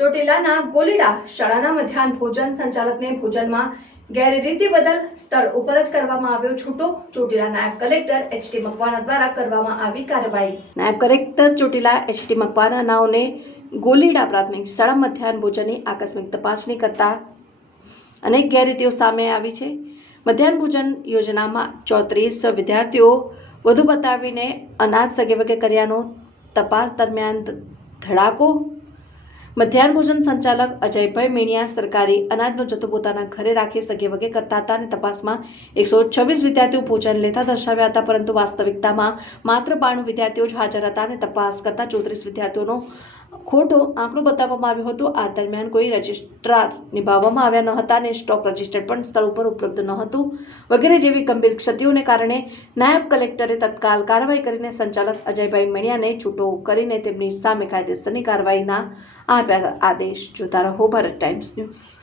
ચોટીલાના ગોલીડા શાળાના મધ્યાહન ભોજન સંચાલકને ભોજનમાં ગેરરીતિ બદલ સ્થળ ઉપર જ કરવામાં આવ્યો છૂટો. ચોટીલા નાયબ કલેક્ટર એચ.ટી. મકવાણા દ્વારા કરવામાં આવી કાર્યવાહી. નાયબ કલેક્ટર ચોટીલા એચ.ટી. મકવાણા નાઓને ગોલીડા પ્રાથમિક શાળા મધ્યાહન ભોજનની આકસ્મિક તપાસણી કરતા અનેક ગેરરીતિઓ સામે આવી છે. મધ્યાહન ભોજન યોજનામાં 34 વિદ્યાર્થીઓ વધુ બતાવીને અનાજ સગેવગે કર્યાનો તપાસ દરમિયાન ધડાકો. મધ્યાહન ભોજન સંચાલક અજયભાઈ મેણિયા સરકારી અનાજનો જથ્થો પોતાના ઘરે રાખી સગેવગે કરતા હતા અને તપાસમાં 126 વિદ્યાર્થીઓ ભોજન લેતા દર્શાવ્યા હતા, પરંતુ વાસ્તવિકતામાં માત્ર 92 વિદ્યાર્થીઓ જ હાજર હતા અને તપાસ કરતા 34 વિદ્યાર્થીઓનો ખોટો આંકડો બતાવવામાં આવ્યો હતો. આ દરમિયાન કોઈ રજિસ્ટ્રાર નિભાવવામાં આવ્યા ન હતા અને સ્ટોક રજિસ્ટર પણ સ્થળ ઉપર ઉપલબ્ધ ન હતું વગેરે જેવી ગંભીર ક્ષતિઓને કારણે નાયબ કલેક્ટરે તત્કાલ કાર્યવાહી કરીને સંચાલક અજયભાઈ મેણિયાને છૂટો કરીને તેમની સામે કાયદેસરની કાર્યવાહીના આપ્યા આદેશ. જોતા રહો ભારત ટાઈમ્સ ન્યૂઝ.